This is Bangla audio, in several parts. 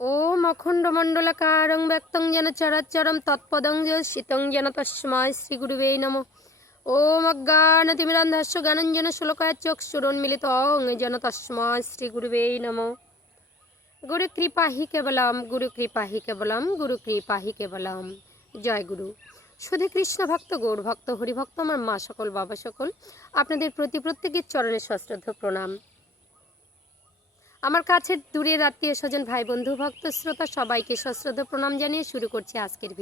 ওম অখণ্ডমণ্ডলাকারং ব্যক্তং যেন চরাচরম তৎপদং শীতং যেন তস্মাৎ শ্রীগুরুবে নমঃ। ওম অজ্ঞানতিমিরান্ধস্য জ্ঞানঞ্জন শ্লোকায় চক্ষুরুন্মিলিতং যেন তস্মাৎ শ্রীগুরুবে নমঃ। গুরু কৃপা হি কেবলম, গুরু কৃপা হি কেবলম, গুরু কৃপা হি কেবলম। জয় গুরু। শুধু কৃষ্ণ ভক্ত, গৌর ভক্ত, হরিভক্ত, আমার মা সকল, বাবা সকল, আপনাদের প্রতি প্রত্যেকের চরণে সশ্রদ্ধ প্রণাম। আমার কাছের দূরের আত্মীয় স্বজন, ভাই বন্ধু, ভক্ত শ্রোতা সবাইকে সশ্রদ্ধ প্রণাম জানিয়ে শুরু করছি আজকের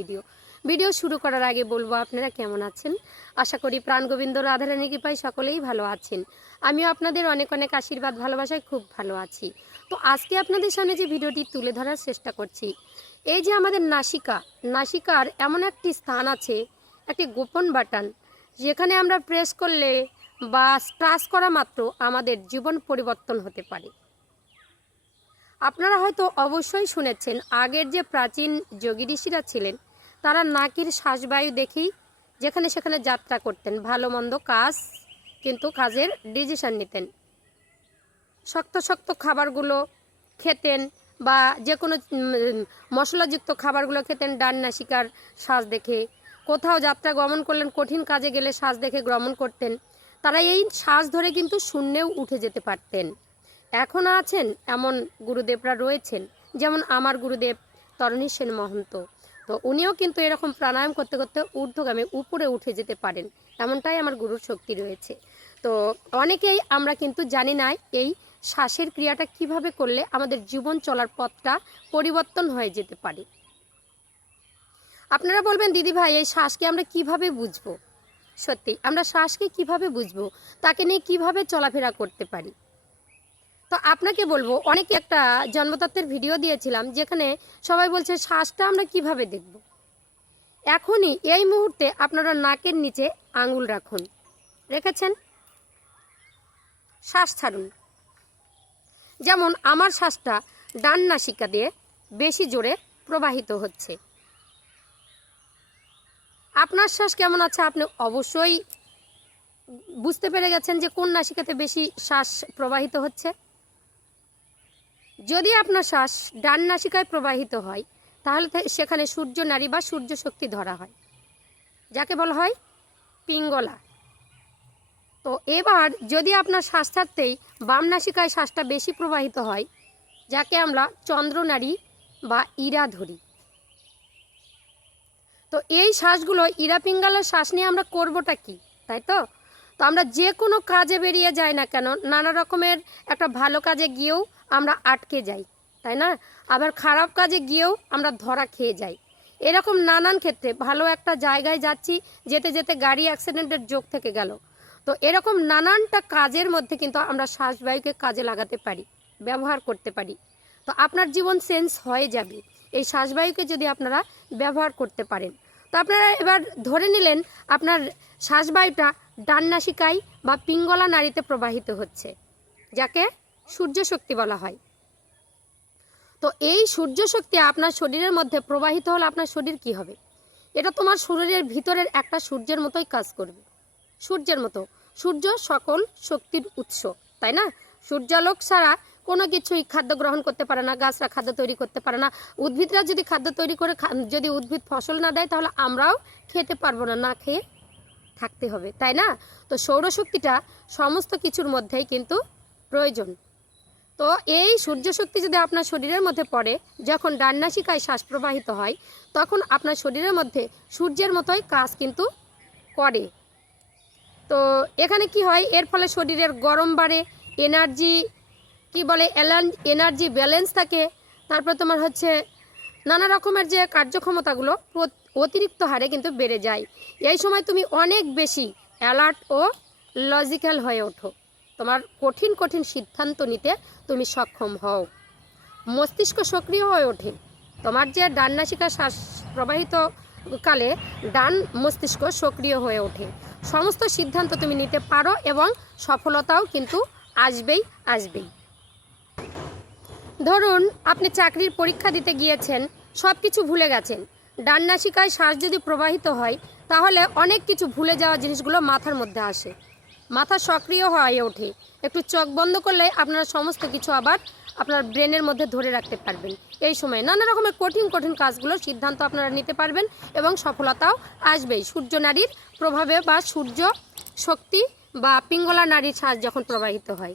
ভিডিও শুরু করার আগে বলবো আপনারা কেমন আছেন। আশা করি প্রাণ গোবিন্দ রাধারানীর কৃপায় সকলেই ভালো আছেন। আমিও আপনাদের অনেক অনেক আশীর্বাদ ভালোবাসায় খুব ভালো আছি। তো আজকে আপনাদের সামনে যে ভিডিওটি তুলে ধরার চেষ্টা করছি, এই যে আমাদের নাসিকার এমন একটি স্থান আছে, একটি গোপন বাটন, যেখানে আমরা প্রেস করলে বা টাচ করা মাত্র আমাদের জীবন পরিবর্তন হতে পারে। আপনারা হয়তো অবশ্যই শুনেছেন, আগের যে প্রাচীন যোগী ঋষিরা ছিলেন, তারা নাকের শ্বাসবায়ু দেখেই যেখানে সেখানে যাত্রা করতেন, ভালো মন্দ কিন্তু কাজের ডিসিশন নিতেন। শক্ত শক্ত খাবারগুলো খেতেন বা যে কোনো মশলাযুক্ত খাবারগুলো খেতেন ডান নাসিকার শ্বাস দেখে। কোথাও যাত্রা গমন করলেন, কঠিন কাজে গেলে শ্বাস দেখে গমন করতেন। তারা এই শ্বাস ধরে কিন্তু শূন্যেও উঠে যেতে পারতেন। এখন আছেন এমন গুরুদেবরা রয়েছেন, যেমন আমার গুরুদেব তরণী সেন মহন্ত। তো উনিও কিন্তু এরকম প্রাণায়াম করতে করতে ঊর্ধ্বগামী উপরে উঠে যেতে পারেন, এমনটাই আমার গুরুর শক্তি রয়েছে। তো অনেকেই আমরা কিন্তু জানি না এই শ্বাসের ক্রিয়াটা কিভাবে করলে আমাদের জীবন চলার পথটা পরিবর্তন হয়ে যেতে পারে। আপনারা বলবেন, দিদি ভাই এই শ্বাসকে আমরা কিভাবে বুঝবো? সত্যি আমরা শ্বাসকে কিভাবে বুঝবো, তাকে নিয়ে কিভাবে চলাফেরা করতে পারি? তো আপনাকে বলবো, অনেকে একটা জন্মতত্ত্বের ভিডিও দিয়েছিলাম, যেখানে সবাই বলছে শ্বাসটা আমরা কিভাবে দেখব। এখনই এই মুহূর্তে আপনারা নাকের নিচে আঙুল রাখুন, রেখেছেন, শ্বাস ছাড়ুন। যেমন আমার শ্বাসটা ডান নাসিকা দিয়ে বেশি জোরে প্রবাহিত হচ্ছে। আপনার শ্বাস কেমন আছে আপনি অবশ্যই বুঝতে পেরে গেছেন যে কোন নাসিকাতে বেশি শ্বাস প্রবাহিত হচ্ছে। যদি আপনার শ্বাস ডান নাসিকায় প্রবাহিত হয়, তাহলে সেখানে সূর্য নারী বা সূর্য শক্তি ধরা হয়, যাকে বলা হয় পিঙ্গলা। তো এবার যদি আপনার শ্বাস ছাড়তেই বাম নাসিকায় শ্বাসটা বেশি প্রবাহিত হয়, যাকে আমরা চন্দ্রনারী বা ইরা ধরি। তো এই শ্বাসগুলো ইরা পিঙ্গলার শ্বাস নিয়ে আমরা করবোটা কি, তাই তো? তো আমরা যে কোনো কাজে বেরিয়ে যাই না কেন, নানা রকমের একটা ভালো কাজে গিয়েও আমরা আটকে যাই, তাই না? আবার খারাপ কাজে গিয়েও আমরা ধরা খেয়ে যাই। এরকম নানান ক্ষেত্রে ভালো একটা জায়গায় যাচ্ছি, যেতে যেতে গাড়ি অ্যাক্সিডেন্টের যোগ থেকে গেল। তো এরকম নানানটা কাজের মধ্যে কিন্তু আমরা শ্বাসবায়ুকে কাজে লাগাতে পারি, ব্যবহার করতে পারি। তো আপনার জীবন চেঞ্জ হয়ে যাবে এই শ্বাসবায়ুকে যদি আপনারা ব্যবহার করতে পারেন। তো আপনারা এবার ধরে নিলেন আপনার শ্বাসবায়ুটা ডান নাসিকায় বা পিঙ্গলা নাড়িতে প্রবাহিত হচ্ছে, যাকে সূর্য শক্তি বলা হয়। তো এই সূর্য শক্তি আপনার শরীরের মধ্যে প্রবাহিত হলে আপনার শরীর কি হবে? এটা তোমার শরীরের ভিতরের একটা সূর্যের মতোই কাজ করবে। সূর্যের মতো, সূর্য সকল শক্তির উৎস, তাই না? সূর্যালোক ছাড়া কোনো কিছুই খাদ্য গ্রহণ করতে পারে না, গাছরা খাদ্য তৈরি করতে পারে না, উদ্ভিদরা যদি খাদ্য তৈরি করে, যদি উদ্ভিদ ফসল না দেয়, তাহলে আমরাও খেতে পারবো না, না খেয়ে থাকতে হবে, তাই না? তো সৌরশক্তিটা সমস্ত কিছুর মধ্যেই কিন্তু প্রয়োজন। তো এই সূর্য শক্তি যদি আপনার শরীরের মধ্যে পড়ে, যখন ডান নাসিকায় শ্বাস প্রবাহিত হয়, তখন আপনার শরীরের মধ্যে সূর্যের মতোই কাজ কিন্তু করে। তো এখানে কি হয়, এর ফলে শরীরের গরম বাড়ে, এনার্জি এনার্জি ব্যালেন্স থাকে। তারপর তোমার হচ্ছে নানা রকমের যে কার্যক্ষমতাগুলো অতিরিক্ত হারে কিন্তু বেড়ে যায়। এই সময় তুমি অনেক বেশি অ্যালার্ট ও লজিক্যাল হয়ে ওঠো, তোমার কঠিন কঠিন সিদ্ধান্ত নিতে তুমি সক্ষম হও, মস্তিষ্ক সক্রিয় হয়ে ওঠে। তোমার যে ডান নাসিকা শ্বাস প্রবাহিত কালে ডান মস্তিষ্ক সক্রিয় হয়ে ওঠে, সমস্ত সিদ্ধান্ত তুমি নিতে পারো এবং সফলতাও কিন্তু আসবেই। ধরুন আপনি চাকরির পরীক্ষা দিতে গিয়েছেন, সব কিছু ভুলে গেছেন। ডান নাসিকায় শ্বাস যদি প্রবাহিত হয়, তাহলে অনেক কিছু ভুলে যাওয়া জিনিসগুলো মাথার মধ্যে আসে, মাথা সক্রিয় হয়ে ওঠে। একটু চোখ বন্ধ করলে আপনারা সমস্ত কিছু আবার আপনার ব্রেনের মধ্যে ধরে রাখতে পারবেন। এই সময় নানা রকমের কঠিন কঠিন কাজগুলোর সিদ্ধান্ত আপনারা নিতে পারবেন এবং সফলতাও আসবেই সূর্য নারীর প্রভাবে বা সূর্য শক্তি বা পিঙ্গলা নারীর শ্বাস যখন প্রবাহিত হয়।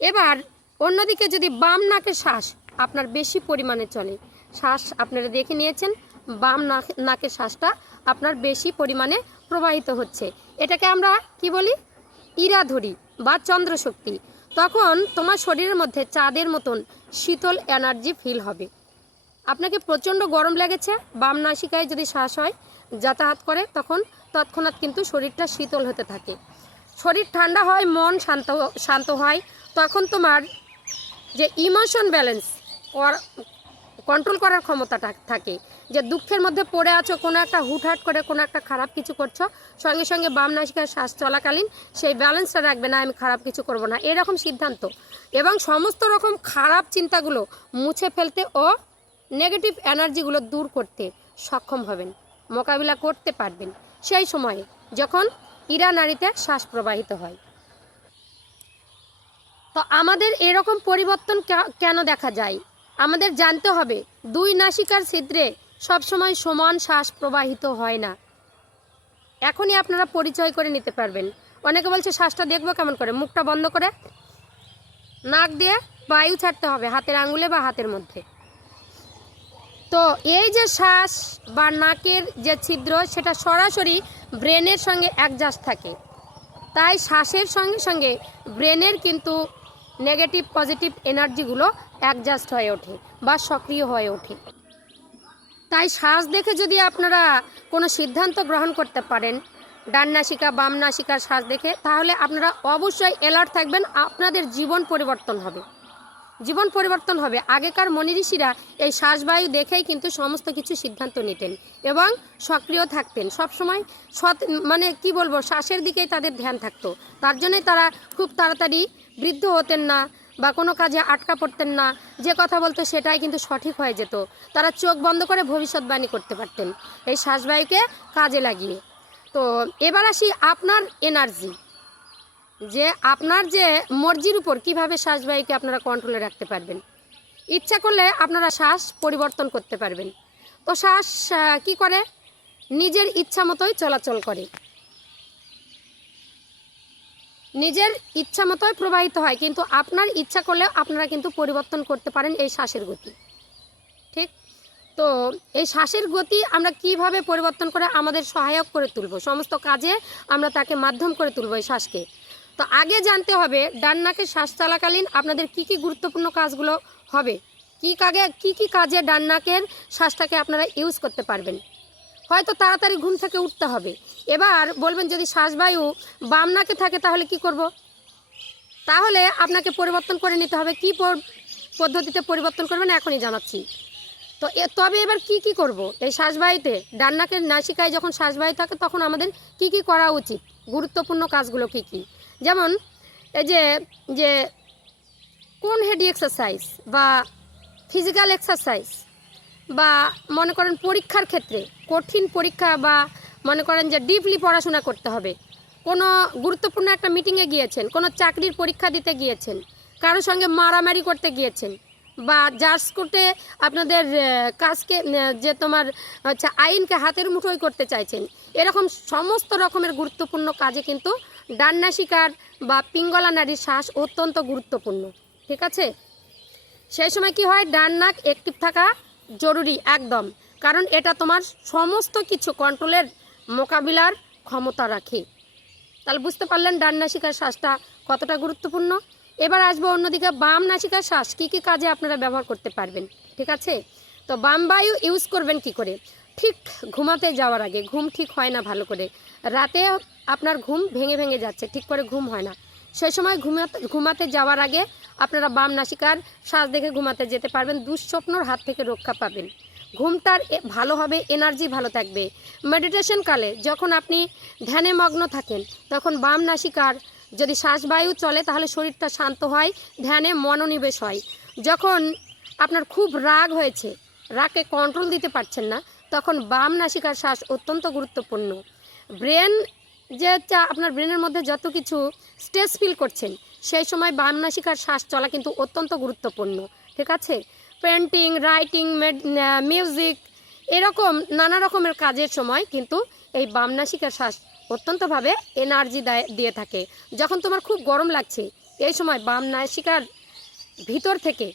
এবার অন্যদিকে যদি বাম নাকের শ্বাস আপনার বেশি পরিমাণে চলে, শ্বাস আপনারা দেখে নিয়েছেন বাম নাকের শ্বাসটা আপনার বেশি পরিমাণে প্রবাহিত হচ্ছে, এটাকে আমরা কি বলি, ইরা ধরি বা চন্দ্রশক্তি। তখন তোমার শরীরের মধ্যে চাঁদের মতন শীতল এনার্জি ফিল হবে। আপনাকে প্রচণ্ড গরম লেগেছে, বাম নাসিকায় যদি শ্বাস হয় যাতায়াত করে, তখন তৎক্ষণাৎ কিন্তু শরীরটা শীতল হতে থাকে, শরীর ঠান্ডা হয়, মন শান্ত হয়। তখন তোমার যে ইমোশন ব্যালেন্স কন্ট্রোল করার ক্ষমতাটা থাকে, যে দুঃখের মধ্যে পড়ে আছো, কোনো একটা হুটহাট করে কোনো একটা খারাপ কিছু করছো, সঙ্গে সঙ্গে বাম নাসিকার শ্বাস চলাকালীন সেই ব্যালেন্সটা রাখবে না, আমি খারাপ কিছু করব না, এরকম সিদ্ধান্ত এবং সমস্ত রকম খারাপ চিন্তাগুলো মুছে ফেলতে ও নেগেটিভ এনার্জিগুলো দূর করতে সক্ষম হবেন, মোকাবিলা করতে পারবেন সেই সময়ে যখন ইরা নাড়িতে শ্বাস প্রবাহিত হয়। তো আমাদের এরকম পরিবর্তন কেন দেখা যায়, আমাদের জানতে হবে দুই নাসিকার ছিদ্রে সবসময় সমান শ্বাস প্রবাহিত হয় না। এখনই আপনারা পরিচয় করে নিতে পারবেন। অনেকে বলছে শ্বাসটা দেখবো কেমন করে, মুখটা বন্ধ করে নাক দিয়ে বায়ু ছাড়তে হবে হাতের আঙুলে বা হাতের মধ্যে। তো এই যে শ্বাস বা নাকের যে ছিদ্র সেটা সরাসরি ব্রেনের সঙ্গে অ্যাডজাস্ট থাকে, তাই শ্বাসের সঙ্গে সঙ্গে ব্রেনের কিন্তু নেগেটিভ পজিটিভ এনার্জিগুলো অ্যাডজাস্ট হয়ে ওঠে বা সক্রিয় হয়ে ওঠে। তাই শ্বাস দেখে যদি আপনারা কোনো সিদ্ধান্ত গ্রহণ করতে পারেন, ডান নাসিকা বাম নাসিকার শ্বাস দেখে, তাহলে আপনারা অবশ্যই অ্যালার্ট থাকবেন, আপনাদের জীবন পরিবর্তন হবে, জীবন পরিবর্তন হবে। আগেকার মনি ঋষিরা এই শ্বাসবায়ু দেখেই কিন্তু সমস্ত কিছু সিদ্ধান্ত নিতেন এবং সক্রিয় থাকতেন, সবসময় মানে কি বলবো, শ্বাসের দিকেই তাদের ধ্যান থাকতো। তার জন্যই তারা খুব তাড়াতাড়ি বৃদ্ধ হতেন না বা কোনো কাজে আটকা পড়তেন না, যে কথা বলতো সেটাই কিন্তু সঠিক হয়ে যেত। তারা চোখ বন্ধ করে ভবিষ্যৎবাণী করতে পারতেন এই শ্বাসবায়ুকে কাজে লাগিয়ে। তো এবার আসি আপনার এনার্জি, যে আপনার যে মর্জির উপর কিভাবে শ্বাসবায়ুকে আপনারা কন্ট্রোলে রাখতে পারবেন। ইচ্ছা করলে আপনারা শ্বাস পরিবর্তন করতে পারবেন। তো শ্বাস কি করে, নিজের ইচ্ছা মতোই চলাচল করে, নিজের ইচ্ছা মতোই প্রবাহিত হয়, কিন্তু আপনার ইচ্ছা করলে আপনারা কিন্তু পরিবর্তন করতে পারেন এই শ্বাসের গতি। ঠিক, তো এই শ্বাসের গতি আমরা কিভাবে পরিবর্তন করে আমাদের সহায়ক করে তুলব, সমস্ত কাজে আমরা তাকে মাধ্যম করে তুলব এই শ্বাসকে। তো আগে জানতে হবে ডান নাকের শ্বাস চলাকালীন আপনাদের কি কি গুরুত্বপূর্ণ কাজগুলো হবে, কি কাজে ডান নাকের শ্বাসটাকে আপনারা ইউজ করতে পারবেন। হয়তো তাড়াতাড়ি ঘুম থেকে উঠতে হবে। এবার বলবেন যদি শ্বাসবায়ু বাম নাকে থাকে তাহলে কি করব, তাহলে আপনাকে পরিবর্তন করে নিতে হবে। কি পদ্ধতিতে পরিবর্তন করবেন এখনই জানাচ্ছি। তো তবে এবার কি করব, এই শ্বাসবায়ুতে ডান নাকের নাসিকায় যখন শ্বাসবায়ু থাকে তখন আমাদের কি করা উচিত, গুরুত্বপূর্ণ কাজগুলো কি, যেমন এই যে কোন হেড এক্সারসাইজ বা ফিজিক্যাল এক্সারসাইজ, বা মনে করেন পরীক্ষার ক্ষেত্রে কঠিন পরীক্ষা, বা মনে করেন যে ডিপলি পড়াশোনা করতে হবে, কোনো গুরুত্বপূর্ণ একটা মিটিংয়ে গিয়েছেন, কোনো চাকরির পরীক্ষা দিতে গিয়েছেন, কারোর সঙ্গে মারামারি করতে গিয়েছেন, বা জাজ কোর্টে আপনাদের কাজকে যে তোমার হচ্ছে আইনকে হাতের মুঠোয় করতে চাইছেন, এরকম সমস্ত রকমের গুরুত্বপূর্ণ কাজে কিন্তু ডান নাসিকার বা পিঙ্গলা নাড়ির শ্বাস অত্যন্ত গুরুত্বপূর্ণ। ঠিক আছে, সেই সময় কি হয়, ডান নাক অ্যাক্টিভ থাকা জরুরি একদম, কারণ এটা তোমার সমস্ত কিছু কন্ট্রোলের মোকাবিলার ক্ষমতা রাখে। তাহলে বুঝতে পারলেন ডান নাসিকার শ্বাসটা কতটা গুরুত্বপূর্ণ। এবার আসবো অন্যদিকে বাম নাসিকার শ্বাস কি কাজে আপনারা ব্যবহার করতে পারবেন। ঠিক আছে, তো বাম বায়ু ইউজ করবেন কি করে, ঠিক ঘুমাতে যাওয়ার আগে, ঘুম ঠিক হয় না ভালো করে, রাতে আপনার ঘুম ভেঙে যাচ্ছে, ঠিক করে ঘুম হয় না, সেই সময় ঘুমাতে যাওয়ার আগে আপনারা বাম নাসিকার শ্বাস দেখে ঘুমাতে যেতে পারবেন, দুঃস্বপ্নর হাত থেকে রক্ষা পাবেন, ঘুমটার ভালো হবে, এনার্জি ভালো থাকবে। মেডিটেশন কালে যখন আপনি ধ্যানে মগ্ন থাকেন তখন বাম নাসিকার যদি শ্বাসবায়ু চলে তাহলে শরীরটা শান্ত হয়, ধ্যানে মনোনিবেশ হয়। যখন আপনার খুব রাগ হয়েছে, রাগকে কন্ট্রোল দিতে পারছেন না, তখন বাম নাসিকার শ্বাস অত্যন্ত গুরুত্বপূর্ণ। ব্রেন যে আপনার ব্রেনের মধ্যে যত কিছু স্ট্রেস ফিল করছেন, সেই সময় বাম নাসিকার শ্বাস চলা কিন্তু অত্যন্ত গুরুত্বপূর্ণ। ঠিক আছে, পেন্টিং, রাইটিং, মিউজিক, এরকম নানা রকমের কাজের সময় কিন্তু এই বাম নাসিকার শ্বাস অত্যন্তভাবে এনার্জি দিয়ে থাকে। যখন তোমার খুব গরম লাগছে, এই সময় বাম নাসিকার ভিতর থেকে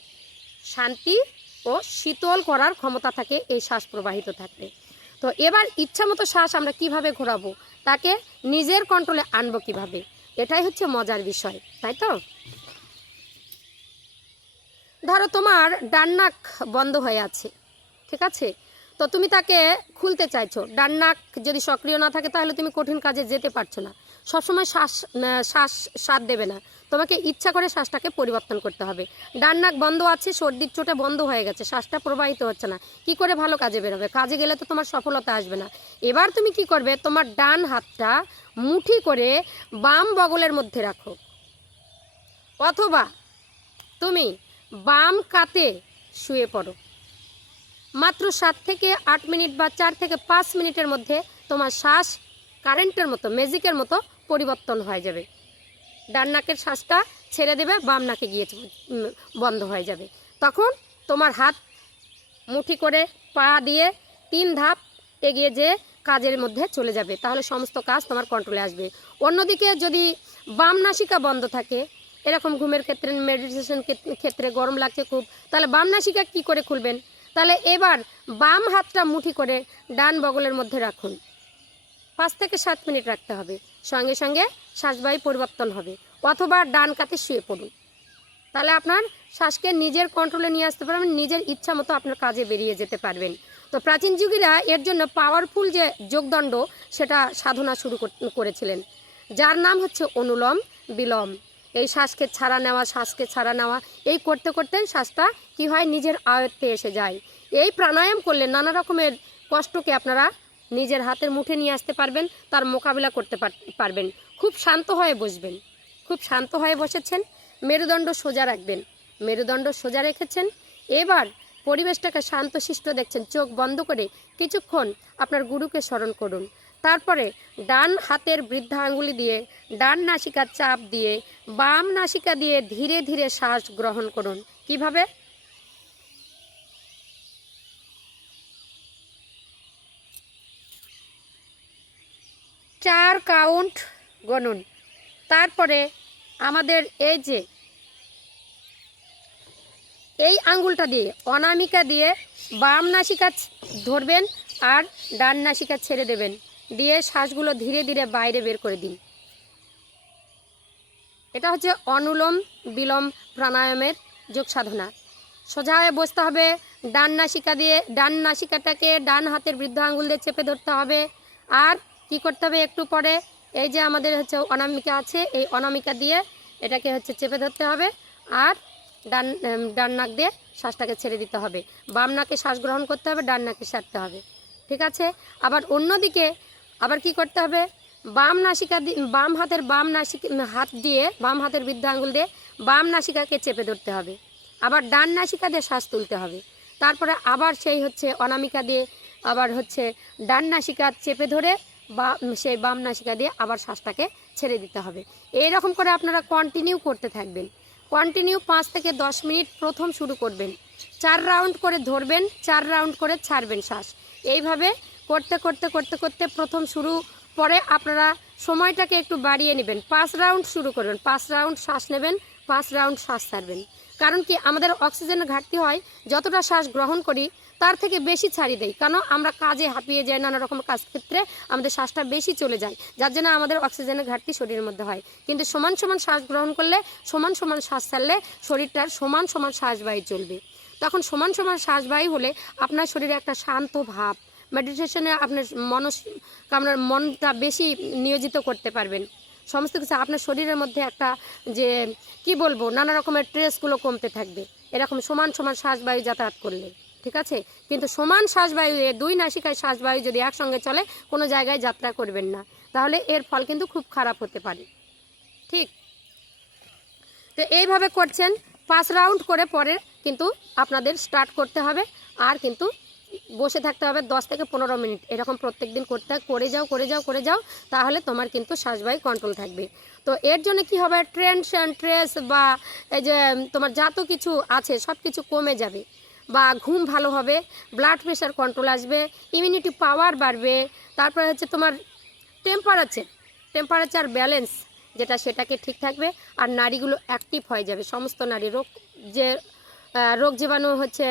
শান্তি ও শীতল করার ক্ষমতা থাকে এই শ্বাস প্রবাহিত থাকতে। তো এবার ইচ্ছা মতো শ্বাস আমরা কিভাবে ঘোরাবো, তাকে নিজের কন্ট্রোলে আনবো কিভাবে, এটাই হচ্ছে মজার বিষয়, তাই তো? ধরো তোমার ডান নাক বন্ধ হয়ে আছে, ঠিক আছে, তো তুমি তাকে খুলতে চাইছো। ডান নাক যদি সক্রিয় না থাকে তাহলে তুমি কঠিন কাজে যেতে পারছো না। সবসময় শ্বাস সাথ দেবে না, তোমাকে ইচ্ছা করে শ্বাসটাকে পরিবর্তন করতে হবে। ডান নাক বন্ধ আছে, সর্দির চোটে বন্ধ হয়ে গেছে, শ্বাসটা প্রবাহিত হচ্ছে না, কি করে ভালো কাজে বেরোবে? কাজে গেলে তো তোমার সফলতা আসবে না। এবার তুমি কি করবে, তোমার ডান হাতটা মুঠি করে বাম বগলের মধ্যে রাখো, অথবা তুমি বাম কাতে শুয়ে পড়ো। মাত্র 7 থেকে 8 মিনিট বা 4 থেকে 5 মিনিটের মধ্যে তোমার শ্বাস কারেন্টের মতো, ম্যাজিকের মতো পরিবর্তন হয়ে যাবে। ডান নাকের শ্বাসটা ছেড়ে দেবে, বাম নাকে গিয়ে বন্ধ হয়ে যাবে। তখন তোমার হাত মুঠি করে পা দিয়ে 3 ধাপ এগিয়ে যেয়ে কাজের মধ্যে চলে যাবে, তাহলে সমস্ত কাজ তোমার কন্ট্রোলে আসবে। অন্যদিকে যদি বাম নাসিকা বন্ধ থাকে, এরকম ঘুমের ক্ষেত্রে, মেডিটেশন ক্ষেত্রে গরম লাগছে খুব, তাহলে বাম নাসিকা কী করে খুলবেন? তাহলে এবার বাম হাতটা মুঠি করে ডান বগলের মধ্যে রাখুন, 5 থেকে 7 মিনিট রাখতে হবে, সঙ্গে সঙ্গে শ্বাসবায়ু পরিবর্তন হবে। অথবা ডান কাতে শুয়ে পড়ুন, তাহলে আপনার শ্বাসকে নিজের কন্ট্রোলে নিয়ে আসতে পারবেন, নিজের ইচ্ছা মতো আপনার কাজে বেরিয়ে যেতে পারবেন। তো প্রাচীন যুগীরা এর জন্য পাওয়ারফুল যে যোগদণ্ড সেটা সাধনা শুরু করেছিলেন, যার নাম হচ্ছে অনুলোম বিলোম। এই শ্বাসকে ছাড়া নেওয়া, শ্বাসকে ছাড়া নেওয়া, এই করতে করতে শ্বাসটা কি হয়, নিজের আয়ত্তে এসে যায়। এই প্রাণায়াম করলে নানা রকমের কষ্টকে আপনারা নিজের হাতের মুঠে নিয়ে আসতে পারবেন, তার মোকাবিলা করতে পারবেন। খুব শান্ত হয়ে বসবেন, খুব শান্ত হয়ে বসেছেন, মেরুদণ্ড সোজা রাখবেন, মেরুদণ্ড সোজা রেখেছেন। এবার পরিবেশটাকে শান্তশিষ্ট দেখছেন, চোখ বন্ধ করে কিছুক্ষণ আপনার গুরুকে স্মরণ করুন। তারপরে ডান হাতের বৃদ্ধা আঙ্গুলি দিয়ে ডান নাসিকার চাপ দিয়ে বাম নাসিকা দিয়ে ধীরে ধীরে শ্বাস গ্রহণ করুন। কিভাবে? 4 কাউন্ট গণুন। তারপরে আমাদের এই যে এই আঙ্গুলটা দিয়ে, অনামিকা দিয়ে বাম নাসিকা ধরবেন আর ডান নাসিকা ছেড়ে দেবেন, দিয়ে শ্বাসগুলো ধীরে ধীরে বাইরে বের করে দিন। এটা হচ্ছে অনুলোম বিলোম প্রাণায়ামের যোগ সাধনা। সোজা হয়ে বসতে হবে, ডান নাসিকা দিয়ে ডান নাসিকাটাকে ডান হাতের বৃদ্ধ আঙ্গুল দিয়ে চেপে ধরতে হবে। আর কি করতে হবে, একটু পরে এই যে আমাদের হচ্ছে অনামিকা আছে, এই অনামিকা দিয়ে এটাকে হচ্ছে চেপে ধরতে হবে, আর ডান নাক দিয়ে শ্বাসটাকে ছেড়ে দিতে হবে। বাম নাকে শ্বাস গ্রহণ করতে হবে, ডান নাকে ছাড়তে হবে, ঠিক আছে? আবার অন্যদিকে আবার কি করতে হবে, বাম নাসিকা দিয়ে বাম হাতের হাত দিয়ে বাম হাতের বৃদ্ধ আঙ্গুল দিয়ে বাম নাসিকাকে চেপে ধরতে হবে, আবার ডান নাসিকা দিয়ে শ্বাস তুলতে হবে। তারপরে আবার সেই হচ্ছে অনামিকা দিয়ে আবার হচ্ছে ডান নাসিকা চেপে ধরে বা সেই বাম নাসিকা দিয়ে আবার শ্বাসটাকে ছেড়ে দিতে হবে। এইরকম করে আপনারা কন্টিনিউ করতে থাকবেন। কন্টিনিউ 5 থেকে 10 মিনিট প্রথম শুরু করবেন, 4 রাউন্ড করে ধরবেন, 4 রাউন্ড করে ছাড়বেন শ্বাস। এইভাবে করতে করতে করতে করতে প্রথম শুরু, পরে আপনারা সময়টাকে একটু বাড়িয়ে নেবেন, 5 রাউন্ড শুরু করবেন, 5 রাউন্ড শ্বাস নেবেন, 5 রাউন্ড শ্বাস ছাড়বেন। কারণ কি, আমাদের অক্সিজেনের ঘাটতি হয়, যতটা শ্বাস গ্রহণ করি তার থেকে বেশি ছাড়ি দেই, কারণ আমরা কাজে হাঁপিয়ে যাই, নানা রকম কাজ ক্ষেত্রে আমাদের শ্বাসটা বেশি চলে যায়, যার জন্য আমাদের অক্সিজেনের ঘাটতি শরীরের মধ্যে হয়। কিন্তু সমান সমান শ্বাস গ্রহণ করলে, সমান সমান শ্বাস ছাড়লে শরীরটার সমান সমান শ্বাসবায়ু চলবে। তখন সমান সমান শ্বাসবায়ু হলে আপনার শরীরে একটা শান্ত ভাব, মেডিটেশনে আপনার মনটা বেশি নিয়োজিত করতে পারবেন। সমস্ত কিছু আপনার শরীরের মধ্যে একটা যে কি বলবো, নানা রকমের স্ট্রেসগুলো কমতে থাকবে, এরকম সমান সমান শ্বাসবায়ু যাতায়াত করলে, ঠিক আছে? কিন্তু সমান শ্বাসবায়ু, 2 নাসিকায় শ্বাসবায়ু যদি একসঙ্গে চলে, কোনো জায়গায় যাত্রা করবেন না, তাহলে এর ফল কিন্তু খুব খারাপ হতে পারে, ঠিক? তো এইভাবে করছেন 5 রাউন্ড করে, পরে কিন্তু আপনাদের স্টার্ট করতে হবে। আর কিন্তু বসে থাকতে হবে 10 থেকে 15 মিনিট, এরকম প্রত্যেক দিন করে যাও, তাহলে তোমার কিন্তু শ্বাসবায়ু কন্ট্রোল থাকবে। তো এর জন্য কি হবে, টেনশন স্ট্রেস বা এই যে তোমার যত কিছু আছে সব কিছু কমে যাবে, বা ঘুম ভালো হবে, ব্লাড প্রেশার কন্ট্রোল আসবে, ইমিউনিটি পাওয়ার বাড়বে, তারপরে হচ্ছে তোমার টেম্পারেচার ব্যালেন্স যেটা সেটাকে ঠিক থাকবে, আর নাড়িগুলো অ্যাক্টিভ হয়ে যাবে, সমস্ত নাড়ি রোগ জীবাণু হচ্ছে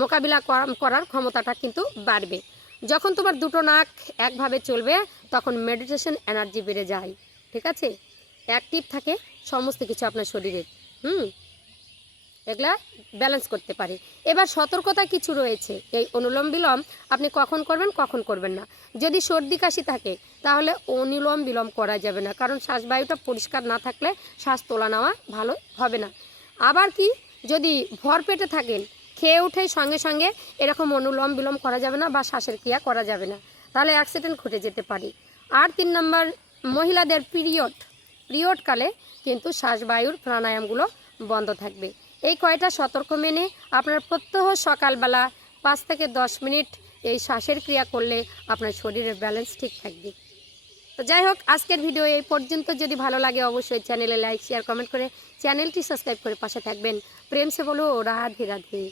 মোকাবিলা করার ক্ষমতাটা কিন্তু বাড়বে। যখন তোমার দুটো নাক একভাবে চলবে তখন মেডিটেশন এনার্জি বেড়ে যায়, ঠিক আছে, অ্যাক্টিভ থাকে সমস্ত কিছু আপনার শরীরের। এগুলা ব্যালেন্স করতে পারে। এবার সতর্কতা কিছু রয়েছে, এই অনুলোম বিলোম আপনি কখন করবেন কখন করবেন না। যদি সর্দি কাশি থাকে তাহলে অনুলোম বিলোম করা যাবে না, কারণ শ্বাসবায়ুটা পরিষ্কার না থাকলে শ্বাস তোলা নেওয়া ভালো হবে না। আবার কি, যদি ভরপেটে থাকেন, খেয়ে উঠেই সঙ্গে সঙ্গে এরকম অনুলোম বিলোম করা যাবে না বা শ্বাসের ক্রিয়া করা যাবে না, তাহলে অ্যাক্সিডেন্ট ঘটে যেতে পারে। আর 3 নম্বর, মহিলাদের পিরিয়ডকালে কিন্তু শ্বাসবায়ুর প্রাণায়ামগুলো বন্ধ থাকবে। এই কয়টা সতর্ক মেনে আপনার প্রত্যহ সকালবেলা 5 থেকে 10 মিনিট এই শ্বাসের ক্রিয়া করলে আপনার শরীরের ব্যালেন্স ঠিক থাকবে। তো যাই হোক, আজকের ভিডিও এই পর্যন্ত। যদি ভালো লাগে অবশ্যই চ্যানেলে লাইক শেয়ার কমেন্ট করে চ্যানেলটি সাবস্ক্রাইব করে পাশে থাকবেন। প্রেম সে বলো রাধে রাধে।